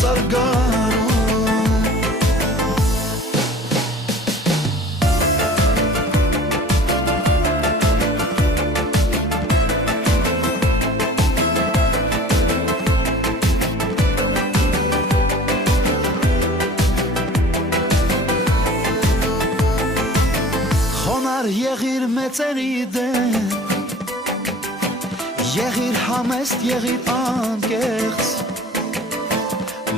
պայծառ գարուն Եղիր մեծերի դեմ Եղիր համեստ, եղիր անկեղծ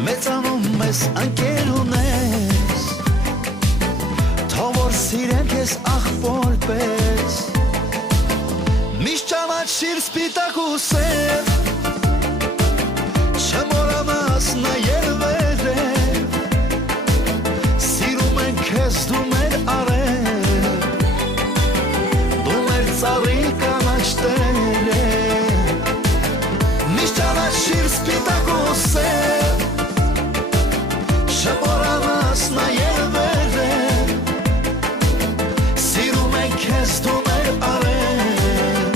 Մեծանում ես ընկեր ունես Թող որ սիրեն քեզ աղբոր պես Միշտ ճանաչիր սպիտակ ու սև Չմոռանաս նայել վերև Սիրում են քեզ դու մեր արև Ծառի կանաչ տերը Միշտ ճանաչիր սպիտակ ու սև Չմոռանաս նայել վերև Սիրում են քեզ դու մեր արև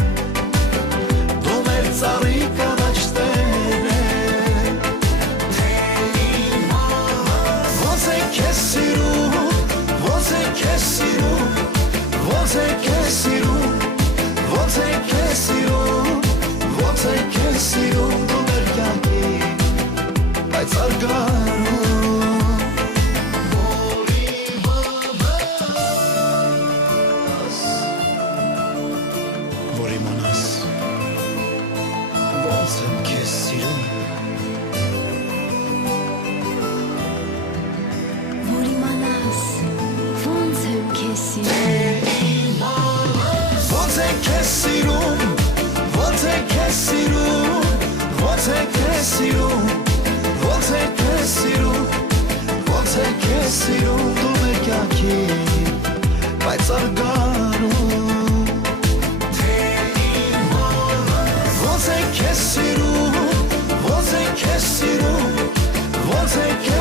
Դու մեր ծառի կանաչ տերը Ոնց է քեզ սիրում Ոնց է քեզ սիրում Ոնց է քեզ սիրում Ոնց է քեզ սիրում դու մեր կյանքի պայծառ գարուն Որ իմանաս Ոնց եմ քեզ սիրում Որ իմանաս Ոնց եմ քեզ սիրում Ոնց է քեզ սիրում Ոնց է քեզ սիրում Ոնց է քեզ սիրում Ոնց է քեզ սիրում Ոնց է քեզ սիրում դու մեր կյանքի պայծառ գարուն Ոնց է քեզ սիրում Ոնց է քեզ սիրում Ոնց է քեզ